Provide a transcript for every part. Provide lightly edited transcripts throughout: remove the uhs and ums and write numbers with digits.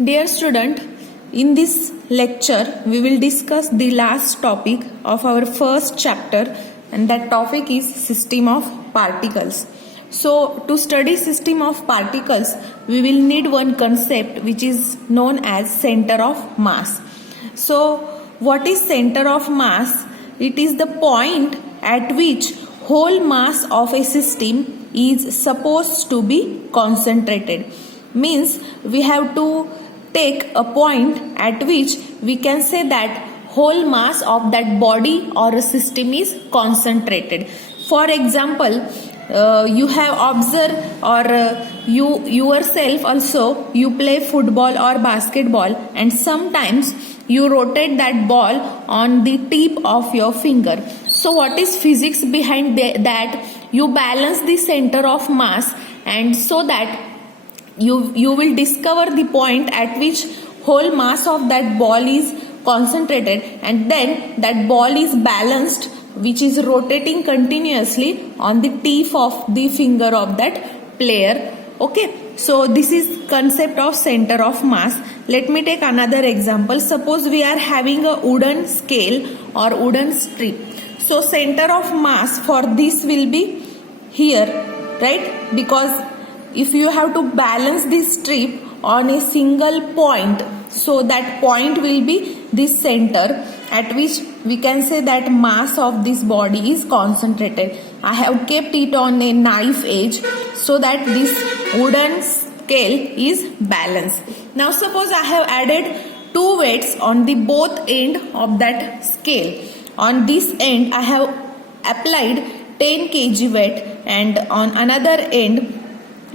Dear student, in this lecture we will discuss the last topic of our first chapter, and that topic is system of particles. So to study system of particles we will need one concept which is known as center of mass. So what is center of mass? It is the point at which whole mass of a system is supposed to be concentrated. Means we have to take a point at which we can say that whole mass of that body or a system is concentrated. For example, you have observed, or you yourself also, you play football or basketball, and sometimes you rotate that ball on the tip of your finger. So what is physics behind that? You balance the center of mass, and so that you will discover the point at which whole mass of that ball is concentrated, and then that ball is balanced, which is rotating continuously on the tip of the finger of that player. Okay, so this is concept of center of mass. Let me take another example. Suppose we are having a wooden scale or wooden strip. So center of mass for this will be here, right? Because if you have to balance this strip on a single point, so that point will be this center at which we can say that mass of this body is concentrated. I have kept it on a knife edge so that this wooden scale is balanced. Now suppose I have added two weights on the both end of that scale. On this end I have applied 10 kg weight, and on another end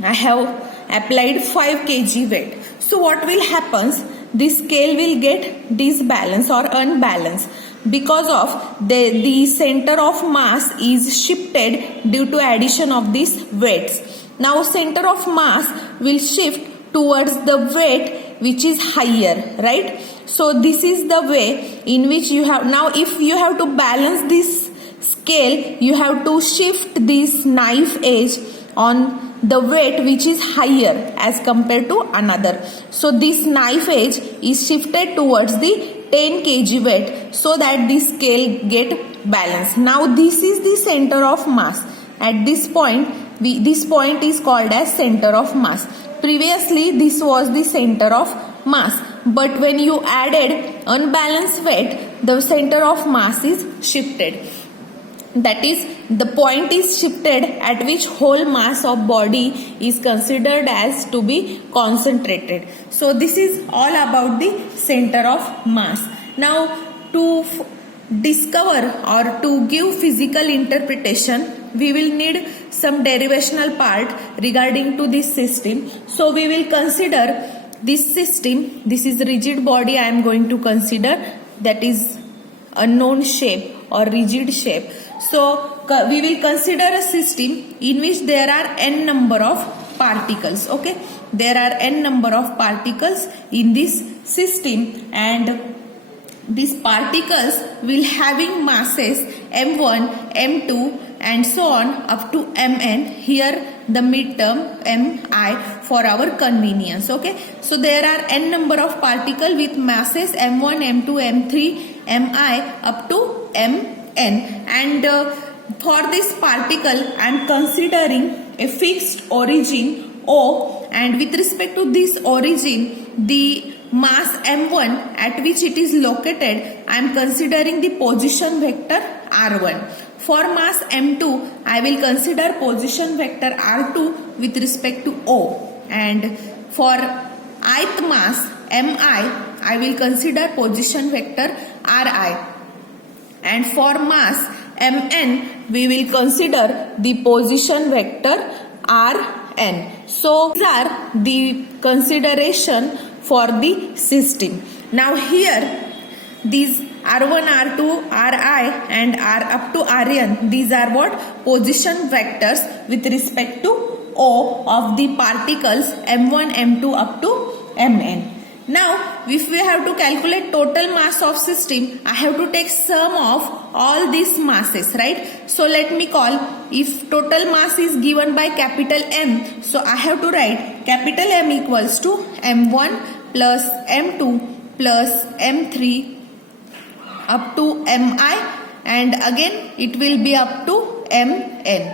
I have applied 5 kg weight. So what will happen? This scale will get disbalanced or unbalanced because of the center of mass is shifted due to addition of these weights. Now center of mass will shift towards the weight which is higher, right? So this is the way in which you have, now if you have to balance this scale, you have to shift this knife edge on the weight which is higher as compared to another. So this knife edge is shifted towards the 10 kg weight so that this scale get balanced. Now this is the center of mass. At this point, this point is called as center of mass. Previously this was the center of mass, but when you added unbalanced weight, the center of mass is shifted. That is, the point is shifted at which whole mass of body is considered as to be concentrated. So this is all about the center of mass. Now to discover or to give physical interpretation, we will need some derivational part regarding to this system. So we will consider this system. This is rigid body I am going to consider, that is unknown shape or rigid shape. So we will consider a system in which there are n number of particles. Okay, there are n number of particles in this system, and these particles will having masses m1, m2 and so on up to mn. Here the midterm mi for our convenience. Okay, so there are n number of particles with masses m1, m2, m3, mi up to mn, and for this particle I am considering a fixed origin O, and with respect to this origin, the mass m1 at which it is located, I am considering the position vector r1. For mass m2, I will consider position vector r2 with respect to O, and for ith mass mi, I will consider position vector ri, and for mass mn, we will consider the position vector rn. So these are the consideration for the system. Now here these r1, r2, ri and r up to rn, these are what? Position vectors with respect to O of the particles m1, m2 up to mn. Now if we have to calculate total mass of system, I have to take sum of all these masses, right? So let me call, if total mass is given by capital M, so I have to write capital M equals to m1 plus m2 plus m3 up to mi, and again it will be up to mn,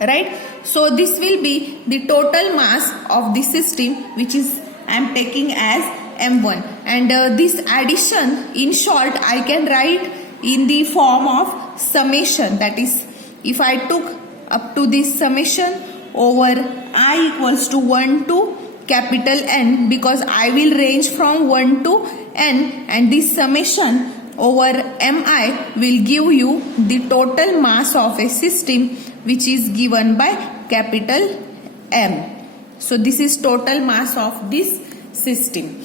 right? So this will be the total mass of the system, which is I am taking as m1, and this addition, in short, I can write in the form of summation. That is, if I took up to this summation over I equals to 1 to capital N, because I will range from 1 to N, and this summation over Mi will give you the total mass of a system, which is given by capital M. So this is total mass of this system.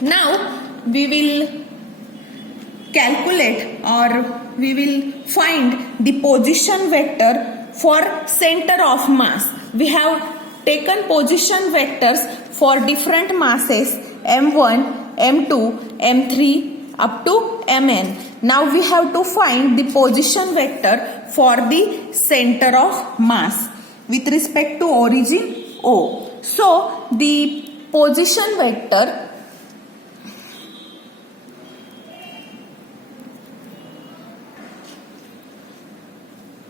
Now we will calculate, or we will find the position vector for center of mass. We have taken position vectors for different masses m1, m2, m3 up to mn. Now we have to find the position vector for the center of mass with respect to origin O. So the position vector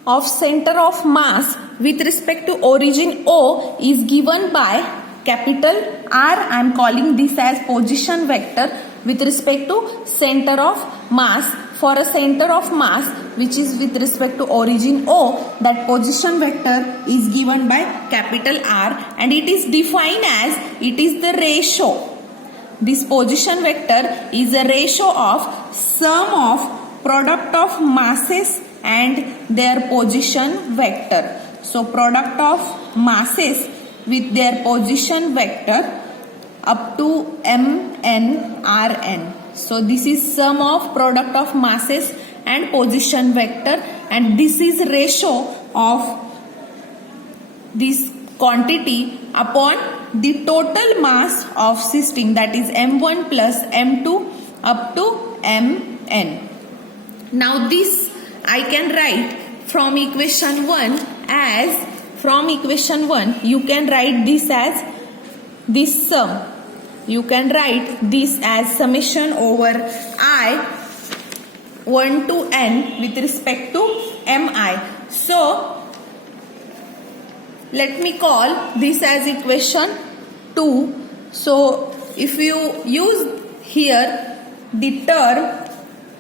of center of mass with respect to origin O is given by capital R. I am calling this as position vector with respect to center of mass. For a center of mass which is with respect to origin O, that position vector is given by capital R, and it is defined as, it is the ratio. This position vector is a ratio of sum of product of masses and their position vector. So product of masses with their position vector up to mn rn. So this is sum of product of masses and position vector, and this is ratio of this quantity upon the total mass of system, that is m1 plus m2 up to mn. Now this I can write from equation 1 as, from equation 1 you can write this as this sum. You can write this as summation over I 1 to n with respect to mi. So let me call this as equation 2. So if you use here the term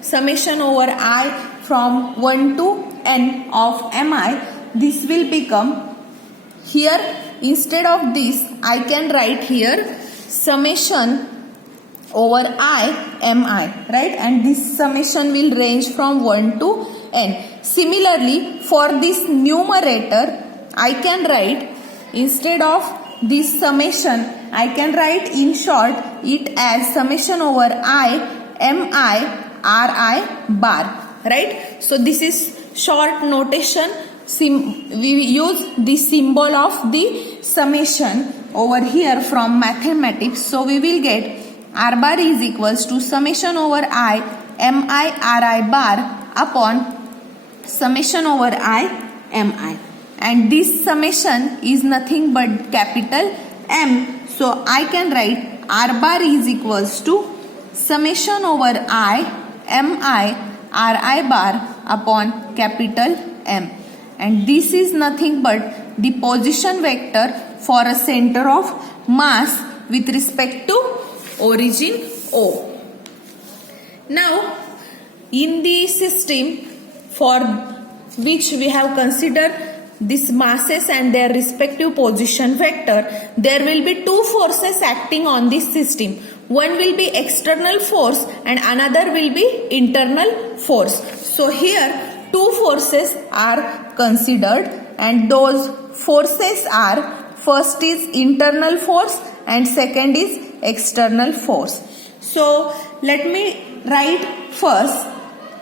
summation over I from 1 to n of mi, this will become, here instead of this I can write here summation over I mi, right? And this summation will range from 1 to n. Similarly, for this numerator I can write, instead of this summation I can write in short it as summation over I mi ri bar, right? So this is short notation. We use the symbol of the summation over here from mathematics. So we will get r bar is equals to summation over I mi ri bar upon summation over I mi, and this summation is nothing but capital M. So I can write r bar is equals to summation over I mi ri bar upon capital M, and this is nothing but the position vector for a center of mass with respect to origin O. Now in the system for which we have considered these masses and their respective position vector, there will be two forces acting on this system. One will be external force and another will be internal force. So here two forces are considered, and those forces are, first is internal force and second is external force. So let me write first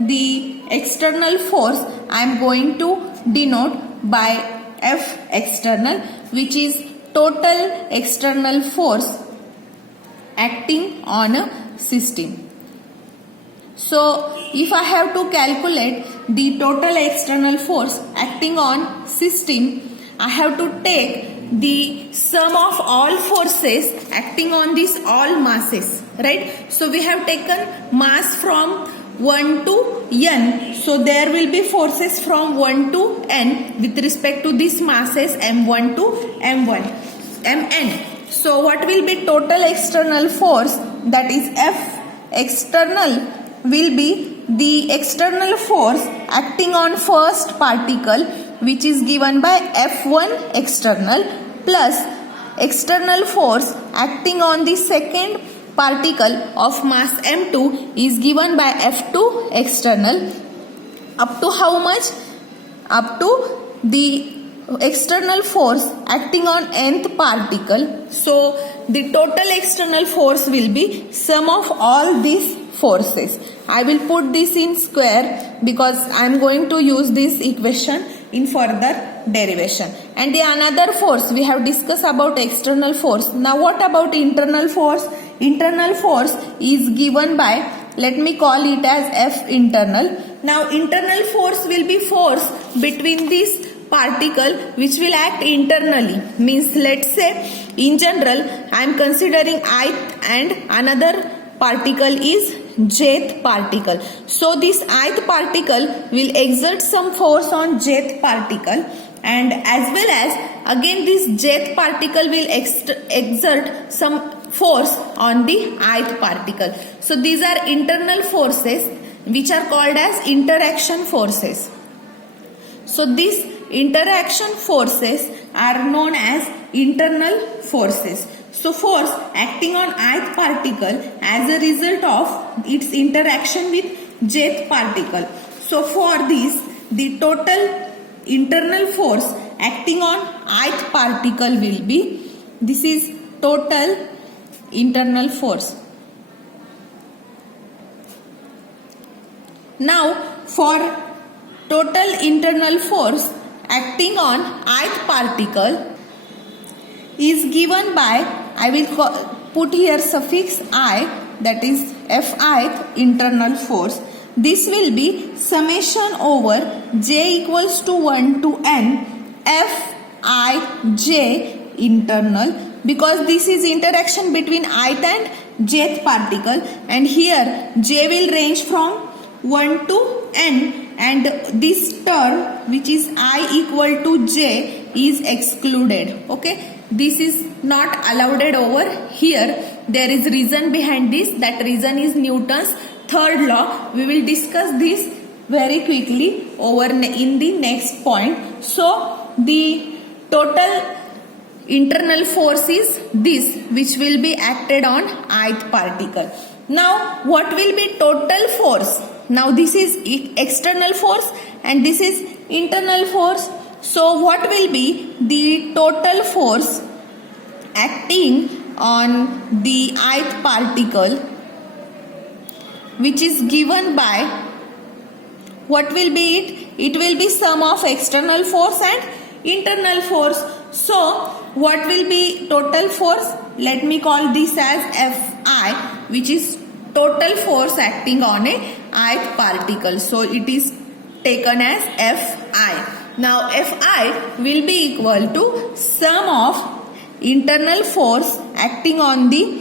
the external force. I am going to denote by F external, which is total external force acting on a system. So if I have to calculate the total external force acting on system, I have to take the sum of all forces acting on these all masses, right? So we have taken mass from 1 to n, so there will be forces from 1 to n with respect to these masses m1 to mn. So what will be total external force, that is F external, will be the external force acting on first particle, which is given by F1 external, plus external force acting on the second particle of mass m2 is given by F2 external, up to how much? Up to the external force acting on nth particle. So the total external force will be sum of all these forces. I will put this in square because I am going to use this equation in further derivation. And the another force we have discussed about external force. Now what about internal force? Internal force is given by, let me call it as F internal. Now internal force will be force between this particle which will act internally. Means let's say in general I am considering ith and another particle is jth particle. So this ith particle will exert some force on jth particle, and as well as again this jth particle will exert some force on the ith particle. So these are internal forces which are called as interaction forces. So these interaction forces are known as internal forces. So force acting on ith particle as a result of its interaction with jth particle. So for this, the total internal force acting on ith particle will be, this is total internal force. Now for total internal force acting on ith particle is given by, I will put here suffix I, that is Fith internal force. This will be summation over j equals to 1 to n Fij internal, because this is interaction between ith and jth particle, and here j will range from 1 to n, and this term which is I equal to j is excluded. Okay, this is not allowed over here. There is reason behind this. That reason is Newton's third law. We will discuss this very quickly over in the next point. So the total internal force is this, which will be acted on ith particle. Now what will be total force? Now this is external force and this is internal force. So what will be the total force acting on the ith particle, which is given by, what will be it? It will be sum of external force and internal force. So what will be total force? Let me call this as Fi, which is total force acting on a ith particle. So it is taken as Fi. Now Fi will be equal to sum of internal force acting on the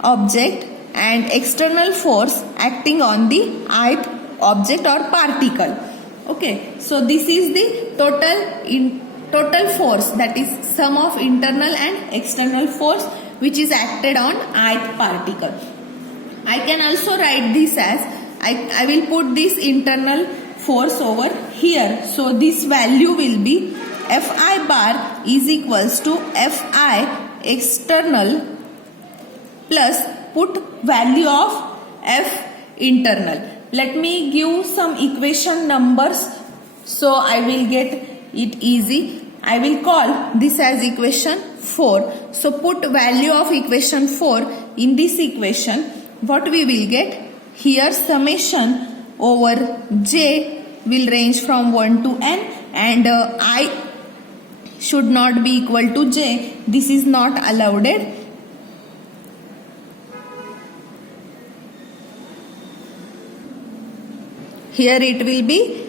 object and external force acting on the ith object or particle. Okay, so this is the total force, that is sum of internal and external force which is acted on ith particle. I can also write this as, I will put this internal force over here. So this value will be Fi bar is equals to Fi external plus put value of F internal. Let me give some equation numbers so I will get it easy. I will call this as equation 4. So put value of equation 4 in this equation. What we will get? Here summation over j will range from 1 to n, and I should not be equal to j. This is not allowed. Here it will be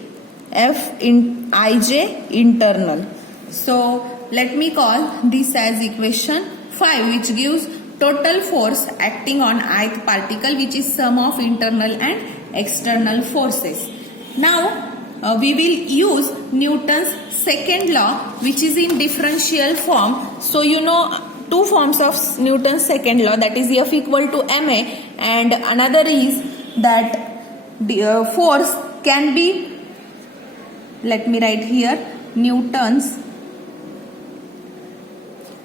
F in Ij internal. So let me call this as equation 5, which gives total force acting on ith particle, which is sum of internal and external forces. Now we will use Newton's second law, which is in differential form. So you know two forms of Newton's second law, that is F equal to ma, and another is that the force can be, let me write here, Newton's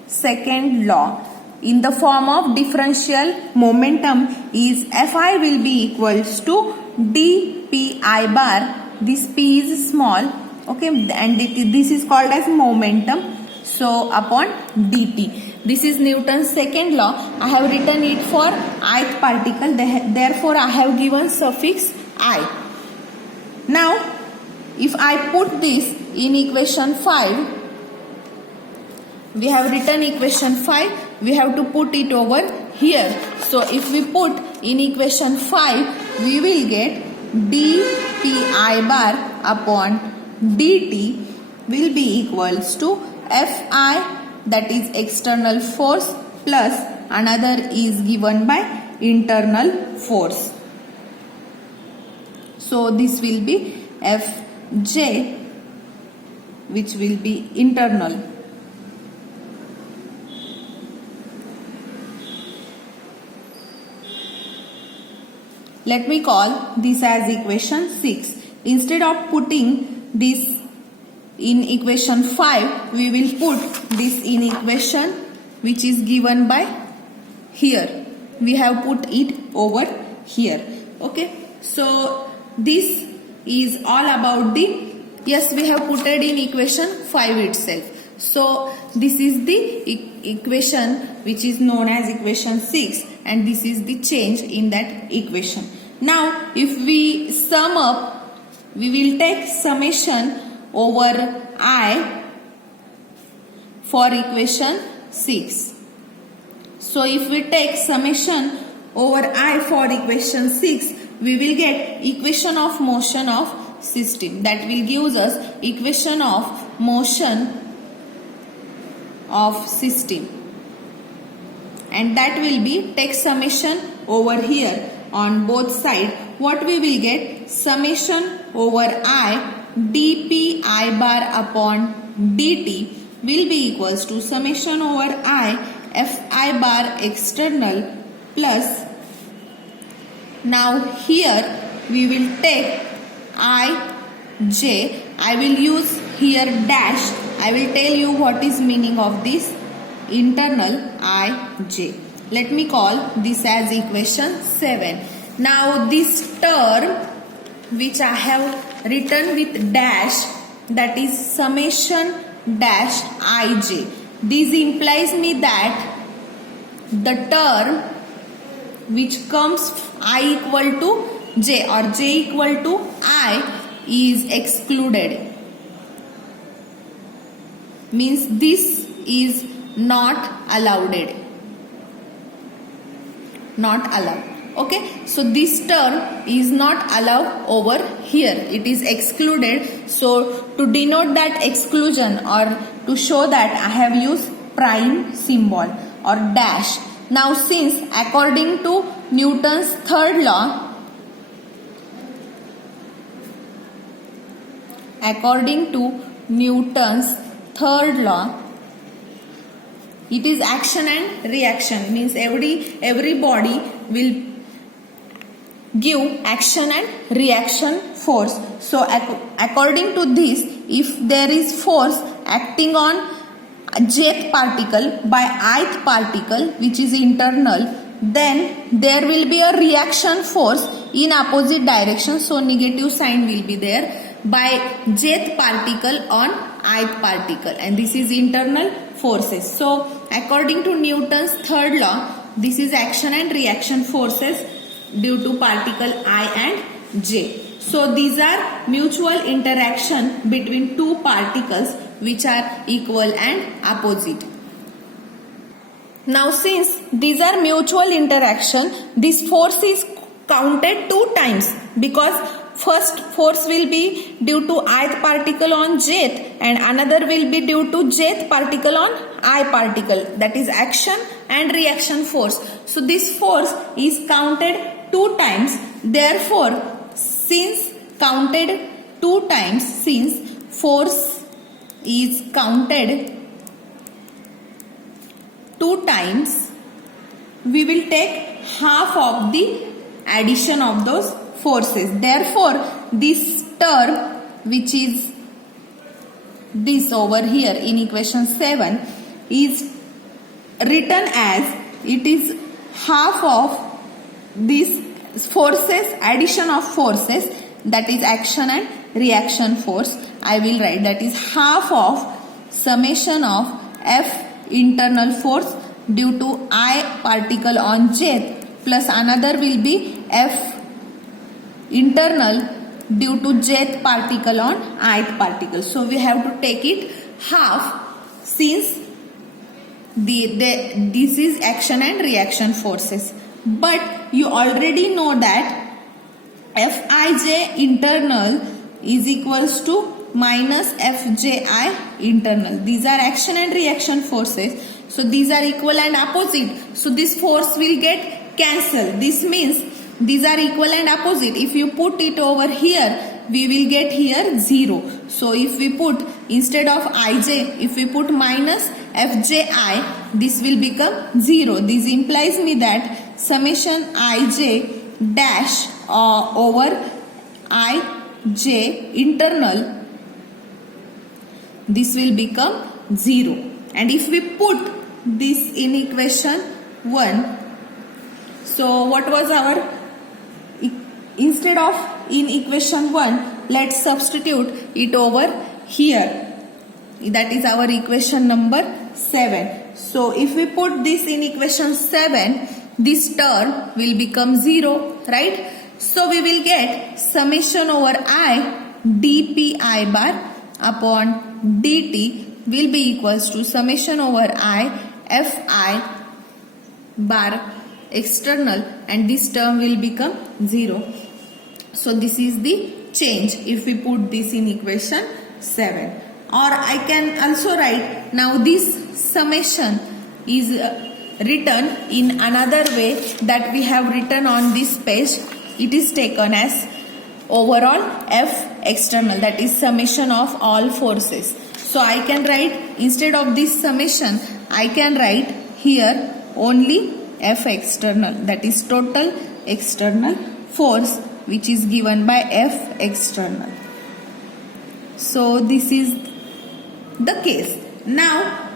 second law in the form of differential momentum is Fi will be equals to dpi bar. This p is small, okay, and this is called as momentum, so upon dt. This is Newton's second law. I have written it for ith particle, therefore I have given suffix I. Now if I put this in equation 5, we have written equation 5, we have to put it over here. So if we put in equation 5, we will get dpi bar upon dt will be equals to Fi, that is external force, plus another is given by internal force. So this will be Fj, which will be internal. Let me call this as equation 6. Instead of putting this in equation 5, we will put this in equation which is given by here. We have put it over here. Okay. So this is all about the, yes, we have put it in equation 5 itself. So this is the equation which is known as equation 6, and this is the change in that equation. Now if we sum up, we will take summation over I for equation 6. So if we take summation over I for equation 6, we will get equation of motion of system. That will give us equation of motion of system, and that will be, take summation over here on both sides. What we will get? Summation over I dpi bar upon dt will be equals to summation over I fi bar external plus, now here we will take ij. I will use here dash. I will tell you what is meaning of this internal ij. Let me call this as equation 7. Now this term which I have written with dash, that is summation dash ij. This implies me that the term which comes I equal to j or j equal to I is excluded. Means this is not allowed. Not allowed. Okay, so this term is not allowed over here. It is excluded. So to denote that exclusion or to show that, I have used prime symbol or dash. Now since according to Newton's third law, it is action and reaction, means every body will give action and reaction force. So according to this, if there is force acting on jth particle by ith particle, which is internal, then there will be a reaction force in opposite direction. So negative sign will be there by jth particle on ith particle, and this is internal forces. So according to Newton's third law, this is action and reaction forces due to particle I and j. So these are mutual interaction between two particles which are equal and opposite. Now since these are mutual interaction, this force is counted 2 times, because first force will be due to ith particle on jth and another will be due to jth particle on I particle, that is action and reaction force. So this force is counted 2 times. Therefore, since counted 2 times, since force is counted 2 times, we will take half of the addition of those forces. Therefore, this term, which is this over here in equation 7, is written as it is half of this forces, addition of forces, that is action and reaction force. I will write that is half of summation of F internal force due to I particle on jth plus another will be F internal due to jth particle on ith particle. So we have to take it half, since this is action and reaction forces. But you already know that Fij internal is equals to minus Fji internal. These are action and reaction forces. So these are equal and opposite. So this force will get cancelled. This means these are equal and opposite. If you put it over here, we will get here 0. So if we put, instead of Ij, if we put minus Fji, this will become 0. This implies me that summation Ij dash over Ij internal, this will become 0. And if we put this in equation 1, so what was our, instead of in equation 1, let's substitute it over here. That is our equation number 7. So if we put this in equation 7, this term will become 0, right? So we will get summation over I dpi bar upon dt will be equals to summation over I fi bar external, and this term will become 0. So this is the change if we put this in equation 7. Or I can also write, now this summation is written in another way that we have written on this page. It is taken as overall F external, that is summation of all forces. So I can write, instead of this summation, I can write here only F external, that is total external force, which is given by F external. So this is the case. Now,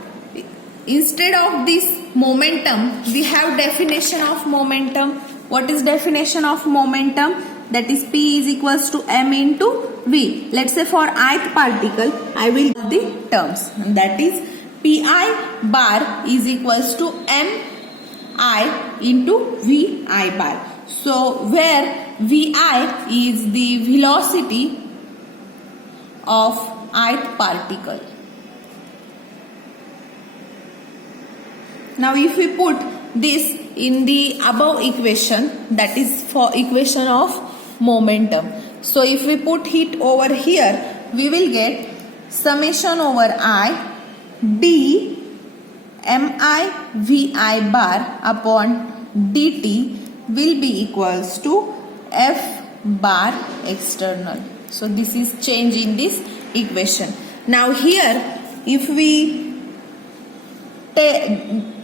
instead of this momentum, we have definition of momentum. What is definition of momentum? That is P is equals to M into V. Let's say for ith particle, I will give the terms. And that is Pi bar is equals to Mi into Vi bar. So where Vi is the velocity of ith particle. Now if we put this in the above equation, that is for equation of momentum. So if we put it over here, we will get summation over I d mi vi bar upon dt will be equals to F bar external. So this is change in this equation. Now here, if we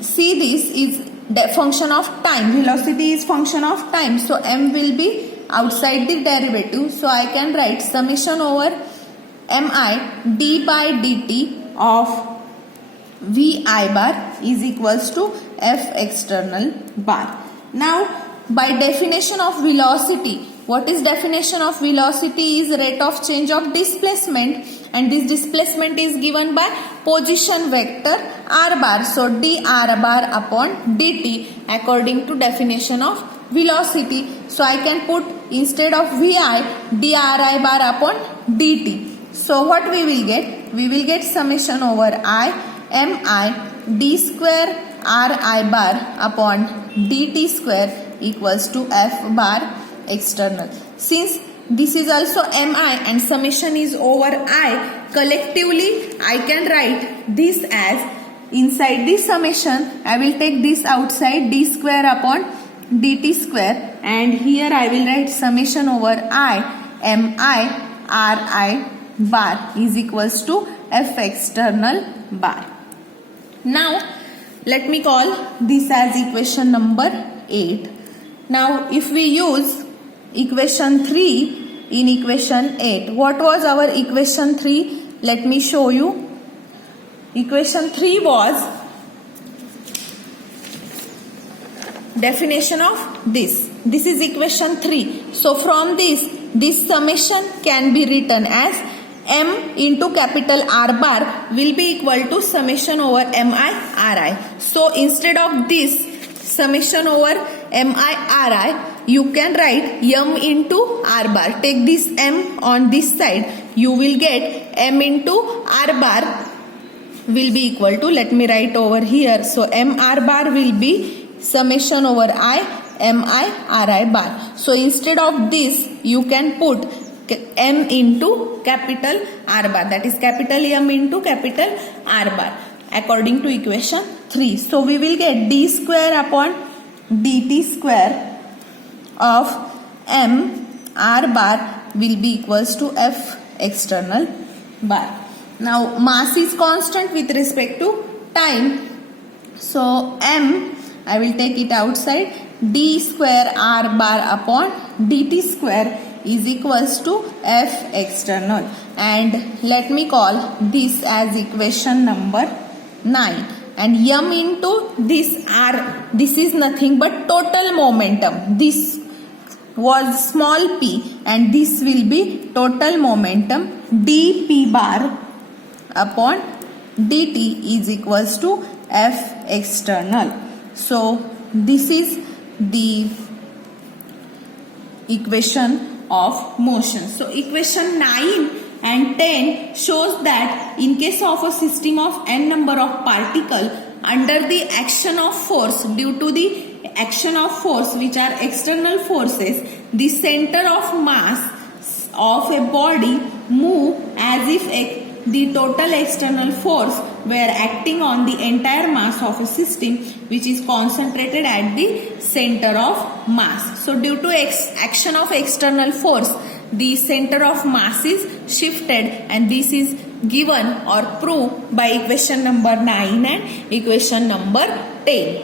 see, this is the function of time, velocity is function of time, so m will be outside the derivative. So I can write summation over mi d by dt of vi bar is equals to F external bar. Now by definition of velocity, what is definition of velocity is rate of change of displacement, and this displacement is given by position vector r bar. So dr bar upon dt according to definition of velocity. So I can put, instead of vi, dri bar upon dt. So what we will get? We will get summation over I mi d square ri bar upon dt square equals to F bar external. Since this is also mi and summation is over I. Collectively I can write this as, inside this summation I will take this outside, d square upon dt square, and here I will write summation over I mi ri bar is equals to f external bar. Now let me call this as equation number 8. Now if we use equation 3 in equation 8, what was our equation 3? Let me show you. Equation 3 was definition of this. This is equation 3. So from this summation can be written as m into capital R bar will be equal to summation over mi ri. So instead of this summation over mi ri, you can write m into R bar. Take this m on this side, you will get m into R bar will be equal to, let me write over here. So m R bar will be summation over I mi ri bar. So instead of this you can put m into capital R bar, that is capital M into capital R bar according to equation 3. So we will get d square upon dt square of m R bar will be equals to f external bar. Now mass is constant with respect to time. So m, I will take it outside, d square R bar upon dt square is equals to f external, and let me call this as equation number 9. And m into this R, this is nothing but total momentum. This was small p and this will be total momentum, dp bar upon dt is equals to f external. So this is the equation of motion. So equation 9 and 10 shows that in case of a system of n number of particles under the action of force, due to the action of force which are external forces, the center of mass of a body move as if the total external force were acting on the entire mass of a system which is concentrated at the center of mass. So due to action of external force, the center of mass is shifted, and this is given or proved by equation number 9 and equation number 10.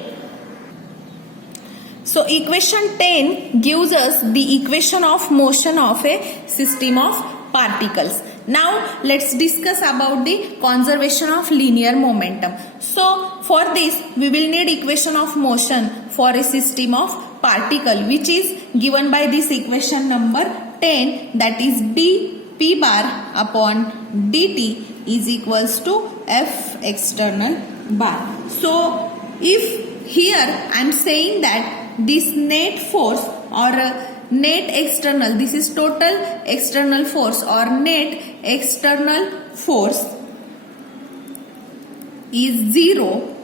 So equation 10 gives us the equation of motion of a system of particles. Now let's discuss about the conservation of linear momentum. So for this we will need equation of motion for a system of particle, which is given by this equation number 10, that is dp bar upon dt is equals to f external bar. So if here I am saying that this net force or net external, this is total external force or net external force is 0,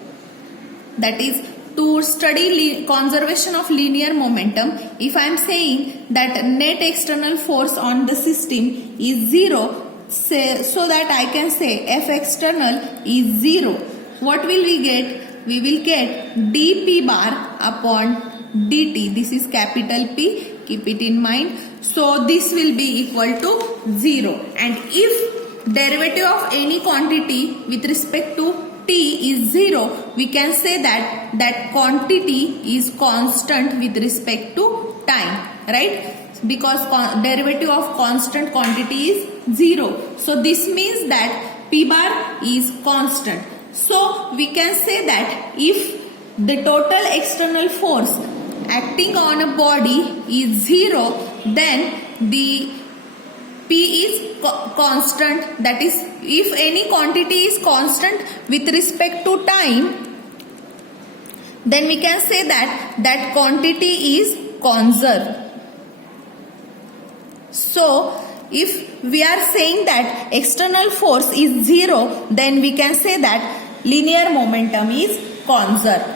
that is to study conservation of linear momentum, if I am saying that net external force on the system is 0, so that I can say f external is 0, what will we get? We will get dp bar upon dt, this is capital P, keep it in mind. So this will be equal to 0, and if derivative of any quantity with respect to t is 0, we can say that that quantity is constant with respect to time, right? Because derivative of constant quantity is 0. So this means that p bar is constant. So we can say that if the total external force acting on a body is 0, then the P is constant, that is if any quantity is constant with respect to time, then we can say that that quantity is conserved. So if we are saying that external force is 0, then we can say that linear momentum is conserved.